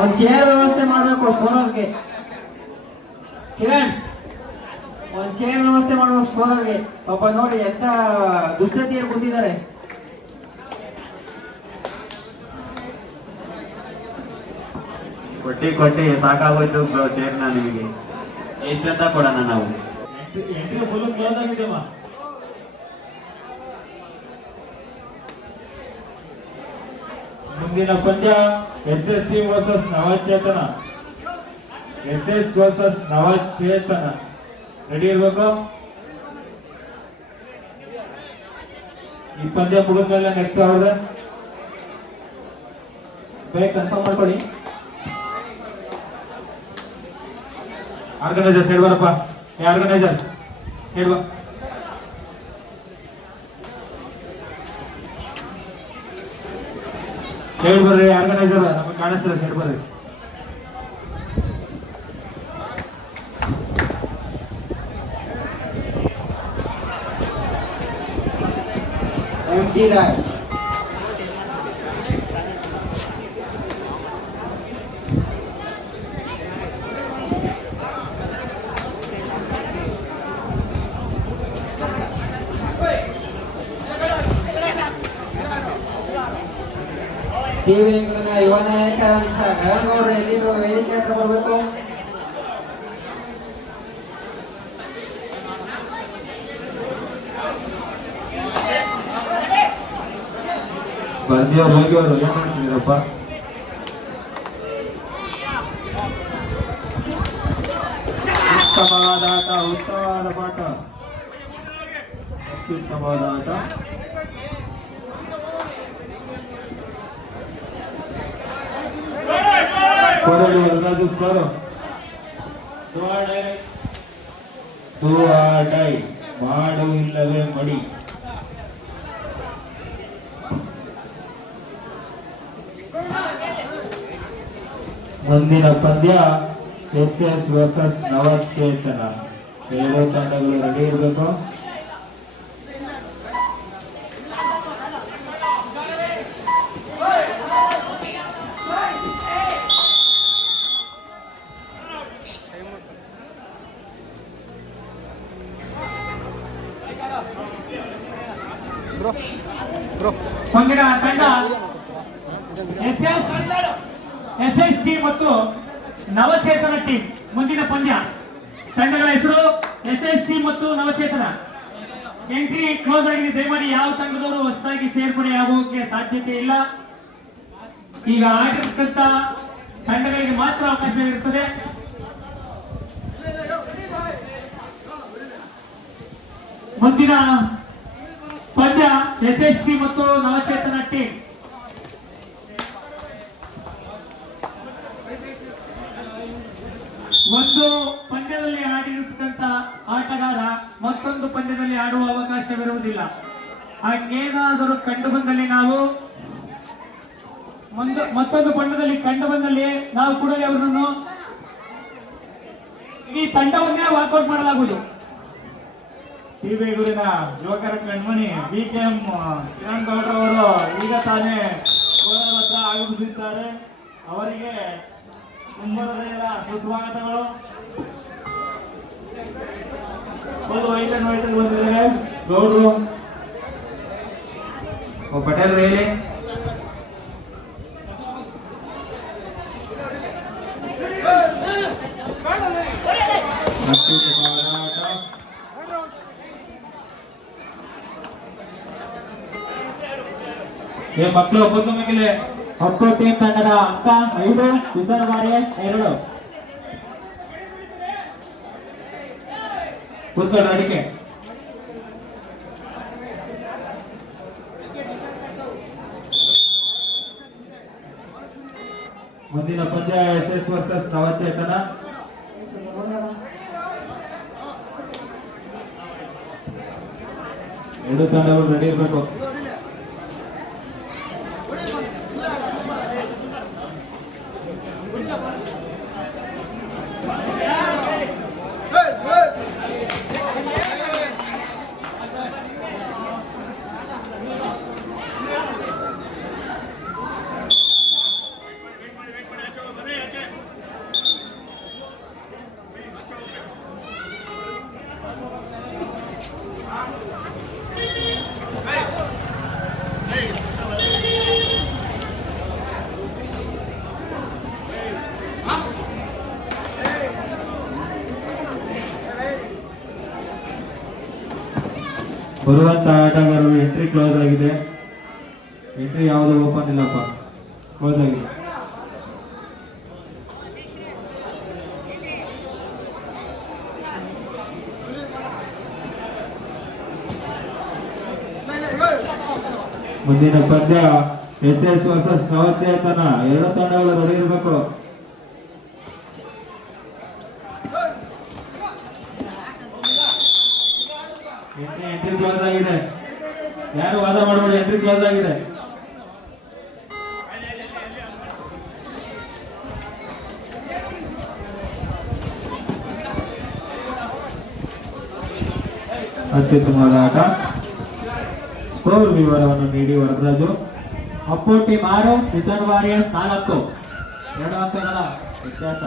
ಒಂದು ಚೇರ್ ವ್ಯವಸ್ಥೆ ಮಾಡಬೇಕು ಸ್ಕೋರರ್ಗೆ. ಕಿರಣ್, ಒಂದು ಚೇರ್ ವ್ಯವಸ್ಥೆ ಮಾಡಬೇಕು ಸ್ಕೋರರ್ಗೆ. ಪಾಪ ನೋಡಿ ಎಂತ ದುಸ್ಥಿತಿಯಲ್ಲಿ ಕೂತಿದ್ದಾರೆ. ಕೊಟ್ಟಿ ಕೊಟ್ಟಿ ಸಾಕಾಗೋಯ್ತು ಚೇರ್ನ. ನಿಮಗೆ ಎಷ್ಟಂತ ಕೊಡೋಣ ನಾವು? ಮುಂದಿನ ಪಂದ್ಯ SS ವರ್ಸಸ್ ನವಚೇತನ. SS ವರ್ಸಸ್ ನವಚೇತನ. ರೆಡಿ ಇರ್ಬೇಕು. ಈ ಪಂದ್ಯ ಮುಗಿದ್ಮೇಲೆ ನೆಕ್ಸ್ಟ್ ಅವ್ರೆ ಬೇಗ ಕನ್ಫರ್ಮ್ ಮಾಡ್ಕೊಳ್ಳಿ. ಆರ್ಗನೈಸರ್ ಹೇಳ್ಬಾರಪ್ಪ. ಆರ್ಗನೈಸರ್ ಹೇಳ್ಬಾ. ಹೇಳ್ಬರ್ರಿ ಆರ್ಗನೈಸರ್, ನಮಗೆ ಕಾಣಿಸ್ತಿಲ್ಲ. ಹೇಳ್ಬರ್ರಿ. ಟಿವಿಗಳ ಯುವ ನಾಯಕ ನರಗೌಡರು ಎಲ್ಲಿರೋ ವೇದಿಕೆ ಹತ್ರ ಬರಬೇಕು. ಬಂದಿಯವ್ರು ಹೋಗಿಯವರು ಏನ್ ಮಾಡ್ತಿದ್ದೀರಪ್ಪ? ಉತ್ತಮವಾದ ಆಟ, ಉತ್ತಮವಾದ ಪಾಠ, ಅತ್ಯುತ್ತಮವಾದ ಆಟ. ಮಾಡು ಇಲ್ಲವೇ ಮಡಿ. ಮುಂದಿನ ಪಂದ್ಯ SS ವರ್ಸಸ್ ನವಚೇತನ. ಎರಡು ತಂಡಗಳು ರೆಡಿ ಇರಬೇಕು. ಮುಂದಿನ ತಂಡ SS ಟೀಮ್ ಮತ್ತು ನವಚೇತನ ಟೀಮ್. ಮುಂದಿನ ಪಂದ್ಯ ತಂಡಗಳ ಹೆಸರು SS ಟೀಮ್ ಮತ್ತು ನವಚೇತನ. ಎಂಟ್ರಿ ಕ್ಲೋಸ್ ಆಗಿದೆ. ದಯಮಾಡಿ ಯಾವ ತಂಡದವರು ಹೊಸದಾಗಿ ಸೇರ್ಪಡೆ ಆಗೋಕೆ ಸಾಧ್ಯತೆ ಇಲ್ಲ. ಈಗ ಆಗಿರ್ತಕ್ಕಂಥ ತಂಡಗಳಿಗೆ ಮಾತ್ರ ಅವಕಾಶ ಇರುತ್ತದೆ. ಮುಂದಿನ ಪಂದ್ಯ SS ಟೀಮ್ ಮತ್ತು ನವಚೇತನ ಟೀಮ್. ಒಂದು ಪಂದ್ಯದಲ್ಲಿ ಆಡಿರತಕ್ಕಂತ ಆಟಗಾರ ಮತ್ತೊಂದು ಪಂದ್ಯದಲ್ಲಿ ಆಡುವ ಅವಕಾಶವಿರುವುದಿಲ್ಲ. ಹಾಗೇನಾದರೂ ಕಂಡು ಬಂದಲ್ಲಿ ನಾವು ಮತ್ತೊಂದು ಪಂದ್ಯದಲ್ಲಿ ಕಂಡು ಬಂದಲ್ಲಿ ನಾವು ಕೂಡಲೇ ಅವರನ್ನು ಈ ತಂಡವನ್ನೇ ವಾಕೌಟ್ ಮಾಡಲಾಗುವುದು. ಟಿಬೇಗೂರಿನ ಯುವಕರ ಕಣ್ಮಣಿ BKM ಕಿರಣ್ ಗೌಡ್ರವರು ಈಗ ತಾನೇ ಹತ್ರ ಆಗಮಿಸಿದ್ದಾರೆ. ಅವರಿಗೆ ತುಂಬ ಹೃದಯದ ಸುಸ್ವಾಗತಗಳು. ಒಂದು ವೈಟ್ ಬಂದಿದ್ದಾರೆ ಗೌಡ್ರು. ಪಟೇಲ್ ಹೇಳಿ. ಮಕ್ಕಳು ಒಬ್ಬೊಂದು ಮಕ್ಕಳೇ. ಒಟ್ಟು ಟೀಮ್ ತಂಡದ ಅಂಕ 5, ವಿದರ್ ವಾರಿಯರ್ಸ್ 2. ಕೂತ್ಕೊಳ್ಳಿ ಅಡಿಕೆ. ಮುಂದಿನ ಪಂದ್ಯ SS ವರ್ಸಸ್ ನವಚೇತನ. ಎರಡು ತಂಡಗಳು ರೆಡಿ ಇರಬೇಕು. ಬರುವಂತ ಆಟಗಾರರು ಎಂಟ್ರಿ ಕ್ಲೋಸ್ ಆಗಿದೆ. ಎಂಟ್ರಿ ಯಾವುದು ಓಪನ್ ಇಲ್ಲಪ್ಪ, ಕ್ಲೋಸ್ ಆಗಿದೆ. ಮುಂದಿನ ಪಂದ್ಯ SS ವರ್ಸಸ್ ನವಚೇತನ. ಎರಡು ತಂಡಗಳು ರೆಡಿ ಇರಬೇಕು. ಎಂಟ್ರಿ ಕ್ಲೋಸ್ ಆಗಿದೆ. ಯಾರು ವಾದ ಮಾಡಬೇಡಿ, ಎಂಟ್ರಿ ಕ್ಲೋಸ್ ಆಗಿದೆ. ಅತ್ಯುತ್ತಮವಾದ ಆಟ. ಸ್ಕೋರ್ ವಿವರವನ್ನು ನೀಡಿ Varadaraju. Appu team 6, return warriors 4. 2 ಅಂಕಗಳ ವ್ಯತ್ಯಾಸ.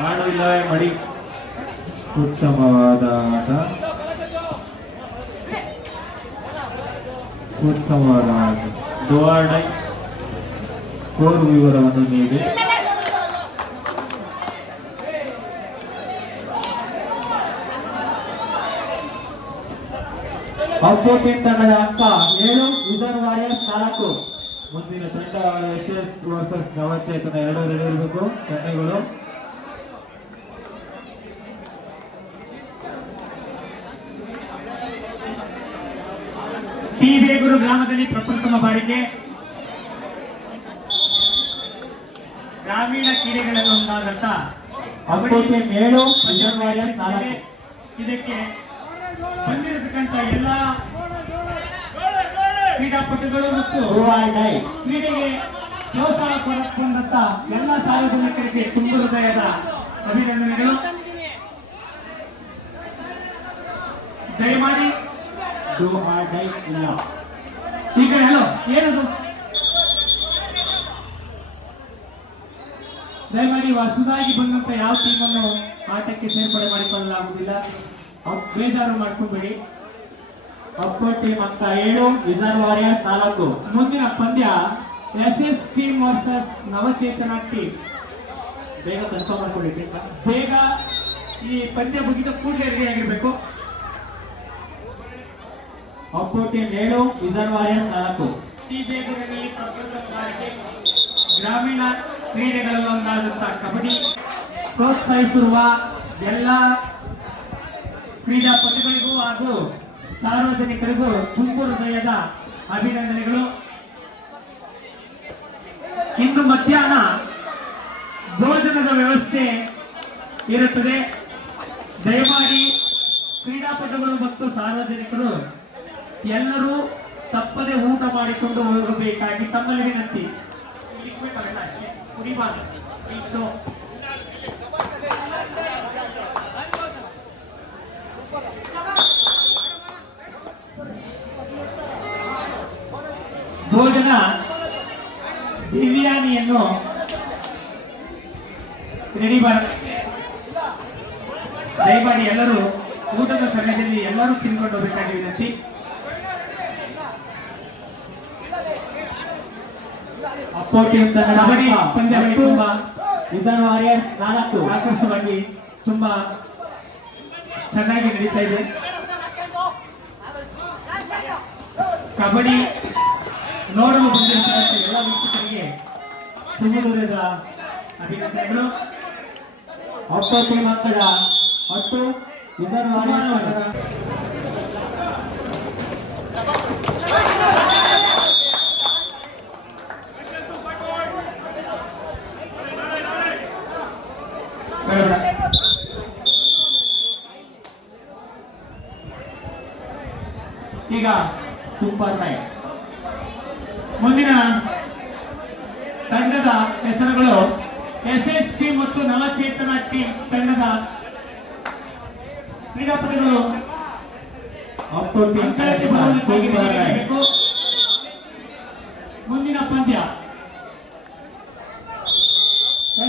ಮಾಡುವಿಲ್ಲವೇ ಮಡಿ. ಉತ್ತಮವಾದ ಆಟ, ಉತ್ತಮವಾದ ಆಟ. ಡೋವಾರ್ಡೈ ಸ್ಕೋರ್ ವಿವರವನ್ನು ನೀಡಿ. ಅಪ್ಪು ಟೀಮ್ ತಂಡದ ಅಂಕ 7, ರಿಟರ್ನ್ ವಾರಿಯರ್ಸ್ 4. ಮುಂದಿನ ತಂಡ SS ವರ್ಸಸ್ ನವಚೇತನ. ಎರಡು ರೆಡಿ ಇರಬೇಕು ತಂಡಗಳು. ಟಿ ಬೇಗೂರು ಗ್ರಾಮದಲ್ಲಿ ಪ್ರಪ್ರಥಮ ಬಾರಿಗೆ ಗ್ರಾಮೀಣ ಕ್ರೀಡೆಗಳಲ್ಲಿ ಒಂದಾದಂತ ಅಪ್ಪು ಟೀಮ್ 7, ರಿಟರ್ನ್ ವಾರಿಯರ್ಸ್ 4. ಇದಕ್ಕೆ ಬಂದಿರತಕ್ಕಂತ ಎಲ್ಲ ಕ್ರೀಡಾಪಟುಗಳು ಮತ್ತು ಡೋವಾರ್ಡೈ ಕ್ರೀಡೆಗೆ ಪ್ರೋತ್ಸಾಹ ಕೊಡಕೊಂಡಂತ ಎಲ್ಲ ಸಾರ್ವಜನಿಕರಿಗೆ ತುಂಬ ಹೃದಯದ ಅಭಿನಂದನೆಗಳು. ದಯಮಾಡಿ ಡೋವಾರ್ಡೈ ಇಲ್ಲ. ಈಗ ಹಲೋ ಏನದು, ದಯಮಾಡಿ ಹೊಸದಾಗಿ ಬಂದಂತ ಯಾವ ಟೀಮನ್ನು ಆಟಕ್ಕೆ ಸೇರ್ಪಡೆ ಮಾಡಿಕೊಳ್ಳಲಾಗುವುದಿಲ್ಲ. ಬೇಜಾರು ಮಾಡ್ಕೊಂಡ್ಬೇಡಿ. ಅಪ್ಪು ಟೀಮ್ ಅಂಕ 7, ರಿಟರ್ನ್ ವಾರಿಯರ್ಸ್ 4. ಮುಂದಿನ ಪಂದ್ಯ SS ಟೀಮ್ ವರ್ಸಸ್ ನವಚೇತನ ಟೀಮ್. ಬೇಗ ಕನ್ಫರ್ಮ್ ಮಾಡ್ಕೊಳ್ಳಿ. ಬೇಗ ಈ ಪಂದ್ಯ ಮುಗಿದ ಕೂಡಲೇ ರೆಡಿ ಆಗಿರ್ಬೇಕು. Appu team 7, return warriors 4. ಈ ಬೇಗೂರಿನಲ್ಲಿ ಪ್ರಪ್ರಥಮ ಬಾರಿಗೆ ಗ್ರಾಮೀಣ ಕ್ರೀಡೆಗಳಲ್ಲಿ ಒಂದಾದಂತಹ ಕಬಡ್ಡಿ ಪ್ರೋತ್ಸಾಹಿಸಿರುವ ಎಲ್ಲ ಕ್ರೀಡಾಪಟುಗಳಿಗೂ ಹಾಗೂ ಸಾರ್ವಜನಿಕರಿಗೂ ತುಂಬು ಹೃದಯದ ಅಭಿನಂದನೆಗಳು. ಇಂದು ಮಧ್ಯಾಹ್ನ ಭೋಜನದ ವ್ಯವಸ್ಥೆ ಇರುತ್ತದೆ. ದಯಮಾಡಿ ಕ್ರೀಡಾಪಟುಗಳು ಮತ್ತು ಸಾರ್ವಜನಿಕರು ಎಲ್ಲರೂ ತಪ್ಪದೆ ಊಟ ಮಾಡಿಕೊಂಡು ಹೋಗಬೇಕಾಗಿ ತಮ್ಮಲ್ಲಿ ವಿನಂತಿ. ಕುಡಿಬಾರ್ದು. ಭೋಜನ ಬಿರಿಯಾನಿಯನ್ನು ರೆಡಿ ಮಾಡಿ. ದಯಮಾಡಿ ಎಲ್ಲರೂ ಊಟದ ಸಮಯದಲ್ಲಿ ಎಲ್ಲರೂ ತಿನ್ಕೊಂಡು ಹೋಗಬೇಕಾಗಿ ವಿನಂತಿ. ಅಪ್ಪು ಟೀಮ್ ತಂಡ ಕಬಡ್ಡಿ ಪಂದ್ಯಾವಳಿ ತುಂಬಾ ರಿಟರ್ನ್ ವಾರಿಯರ್ಸ್ 4. ಆಕರ್ಷವಾಗಿ ತುಂಬಾ ಚೆನ್ನಾಗಿ ನಡೀತಾ ಇದೆ. ಕಬಡ್ಡಿ ನೋಡಲು ಬಂದಿರತಕ್ಕಂಥ ಎಲ್ಲ ವೀಕ್ಷಕರಿಗೆ ತುಂಬುದೂರದ ಅಭಿನಂದನೆಗಳು. ಅಪ್ಪು ಟೀಮ್ ಅಂಕದ 10, ರಿಟರ್ನ್ ವಾರಿಯರ್ಸ್ 4. ಈಗ ಸೂಪರ್ ನೈಟ್ ಮುಂದಿನ ತಂಡ ತಂಡದ ಹೆಸರುಗಳು SST ಮತ್ತು ನವಚೇತನ ಟೀಮ್ ತಂಡದ ಕ್ರೀಡಾಪಟುಗಳು ಅಂಕಣಕ್ಕೆ ಬರುವುದಕ್ಕಾಗಿ ರೆಡಿಯಾಗಿರಬೇಕು. ಮುಂದಿನ ಪಂದ್ಯ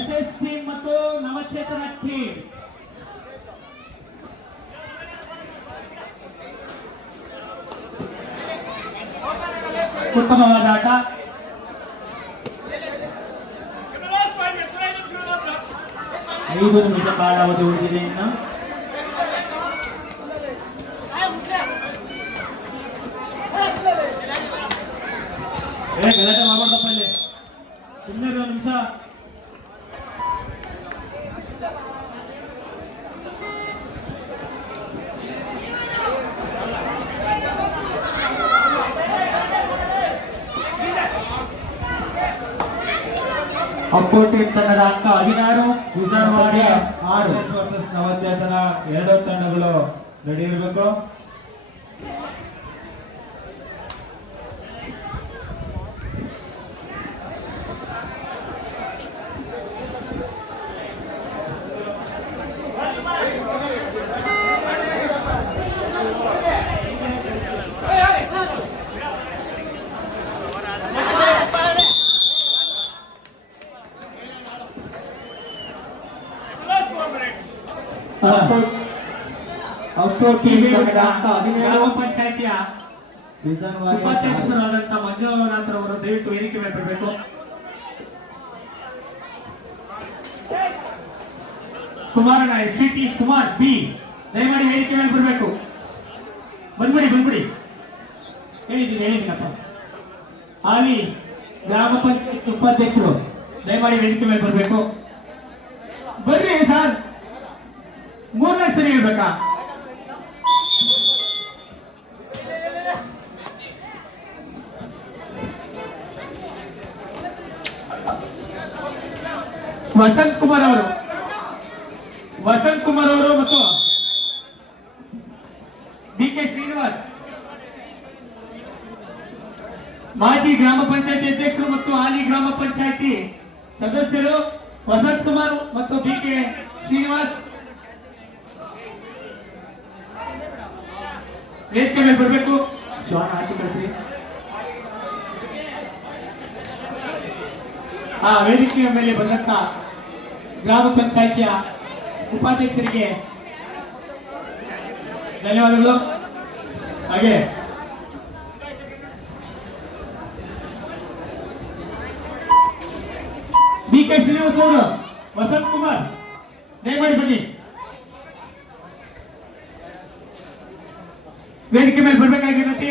SST ಮತ್ತು ನವಚೇತನ ಟೀಮ್. ಉತ್ತಮವಾದ ಆಟ. ಐದು ನಿಮಿಷ ಕಾಲಾವಧಿ ಉಳಿದಿದೆ ಇನ್ನು. ಗಲಾಟೆ ಮಾಡ್ಬಾರ್ದಪ್ಪ ಇಲ್ಲಿ. ಇನ್ನೊಂದು ನಿಮಿಷ. ಅಪೋಸಿಟ್ ತಂಡದ ಅಂಕ 16, ವಿಜಯವಾಡ 6 ವರ್ಸಸ್ ನವಚೇತನ. ಎರಡು ತಂಡಗಳು ರೆಡಿ ಇರಬೇಕು. ಗ್ರಾಮ ಪಂಚಾಯಿತಿಯ ಉಪಾಧ್ಯಕ್ಷರಾದಂತ ಮಂಜುನಾಥ್ ಅವರು ದಯವಿಟ್ಟು ವೇದಿಕೆ ಮೇಲೆ ಬರಬೇಕು. ಕುಮಾರಣ್ಣ SCT ಕುಮಾರ್ B ದಯಮಾಡಿ ವೇದಿಕೆ ಮೇಲೆ ಬರಬೇಕು. ಬಂದ್ಬಿಡಿ ಹೇಳಿದ್ದೀನಪ್ಪ. ಹಾಲಿ ಗ್ರಾಮ ಪಂಚಾಯತ್ ಉಪಾಧ್ಯಕ್ಷರು ದಯಮಾಡಿ ವೇದಿಕೆ ಮೇಲೆ ಬರಬೇಕು. ಬರ್ರಿ ಸರ್. 3 ಸರಿ ಇರ್ಬೇಕಾ? ವಸಂತ್ ಕುಮಾರ್ ಅವರು ಮತ್ತು BK ಶ್ರೀನಿವಾಸ್ ಮಾಜಿ ಗ್ರಾಮ ಪಂಚಾಯತಿ ಅಧ್ಯಕ್ಷರು ಮತ್ತು ಹಾಲಿ ಗ್ರಾಮ ಪಂಚಾಯತಿ ಸದಸ್ಯರು ವಸಂತ್ ಕುಮಾರ್ ಮತ್ತು BK ಶ್ರೀನಿವಾಸ್ ವೇದಿಕೆ ಮೇಲೆ ಬರಬೇಕು. ಆಚೆ ಕಳಿಸಿ. ವೇದಿಕೆಯ ಮೇಲೆ ಬಂದಂತ ಗ್ರಾಮ ಪಂಚಾಯಿತಿಯ ಉಪಾಧ್ಯಕ್ಷರಿಗೆ ಧನ್ಯವಾದಗಳು. ಹಾಗೆ BK ಶ್ರೀನಿವಾಸ್ ಅವರು, ವಸಂತ್ ಕುಮಾರ್ ದಯಮಾಡಿ ಬನ್ನಿ. ವೇದಿಕೆ ಮೇಲೆ ಬರಬೇಕಾಗಿರುತ್ತೆ.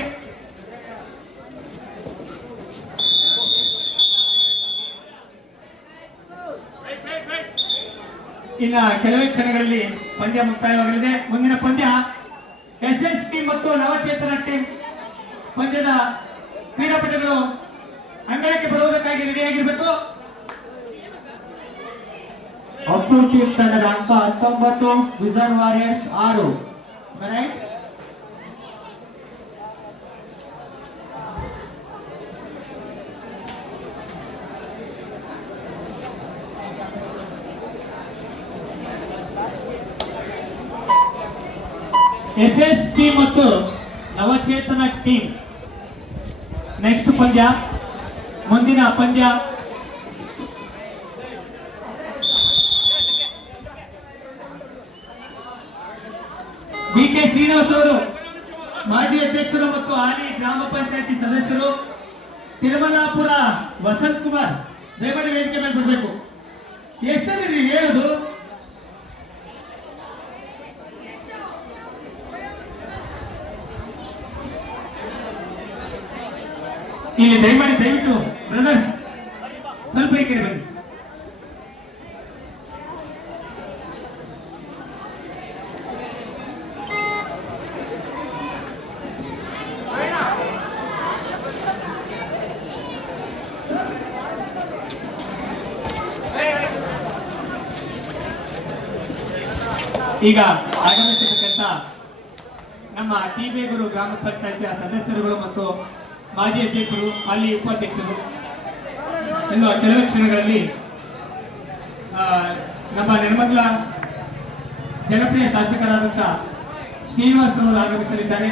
ಇನ್ನ ಕೆಲವೇ ಕ್ಷಣಗಳಲ್ಲಿ ಪಂದ್ಯ ಮುಕ್ತಾಯವಾಗಲಿದೆ. ಮುಂದಿನ ಪಂದ್ಯ SST ಮತ್ತು ನವಚೇತನ ಟೀಮ್ ಪಂದ್ಯದ ಕ್ರೀಡಾಪಟುಗಳು ಅಂಗಳಕ್ಕೆ ಬರುವುದಕ್ಕಾಗಿ ರೆಡಿಯಾಗಿರಬೇಕು. ಅಪೋಸಿಟ್ ತಂಡದ ಅಂಕ 19, ವಿಜನ್ ವಾರಿಯರ್ಸ್ 6. SST ಮತ್ತು ನವಚೇತನ ಟೀಮ್ ನೆಕ್ಸ್ಟ್ ಪಂದ್ಯ. ಮುಂದಿನ ಪಂದ್ಯ BK ಶ್ರೀನಿವಾಸ್ ಅವರು ಮಾಜಿ ಅಧ್ಯಕ್ಷರು ಮತ್ತು ಹಾಲಿ ಗ್ರಾಮ ಪಂಚಾಯತಿ ಸದಸ್ಯರು ತಿರುಮಲಾಪುರ ವಸಂತ್ ಕುಮಾರ್ ದಯಮಾಡಿ ವೇದಿಕೆ ಮೇಲೆ ಬರಬೇಕು. ಎಷ್ಟರಲ್ಲಿ ಹೇಳುದು? ಇಲ್ಲಿ ದಯವಿಟ್ಟು ಬ್ರದರ್ಸ್ ಸ್ವಲ್ಪ ಈ ಕಡೆ ಬನ್ನಿ. ಈಗ ಆಗಮಿಸತಕ್ಕಂತ ನಮ್ಮ ಟಿಬೇಗೂರು ಗ್ರಾಮ ಪಂಚಾಯತಿಯ ಸದಸ್ಯರುಗಳು ಮತ್ತು ಮಾಜಿ ಅಧ್ಯಕ್ಷರು, ಅಲ್ಲಿ ಉಪಾಧ್ಯಕ್ಷರು ಇನ್ನು ಕೆಲವೇ ಕ್ಷಣಗಳಲ್ಲಿ ನಮ್ಮ ನೆಲಮಂಗಲ ಜನಪ್ರಿಯ ಶಾಸಕರಾದಂಥ ಶ್ರೀನಿವಾಸ್ ಅವರು ಆಗಮಿಸಲಿದ್ದಾರೆ.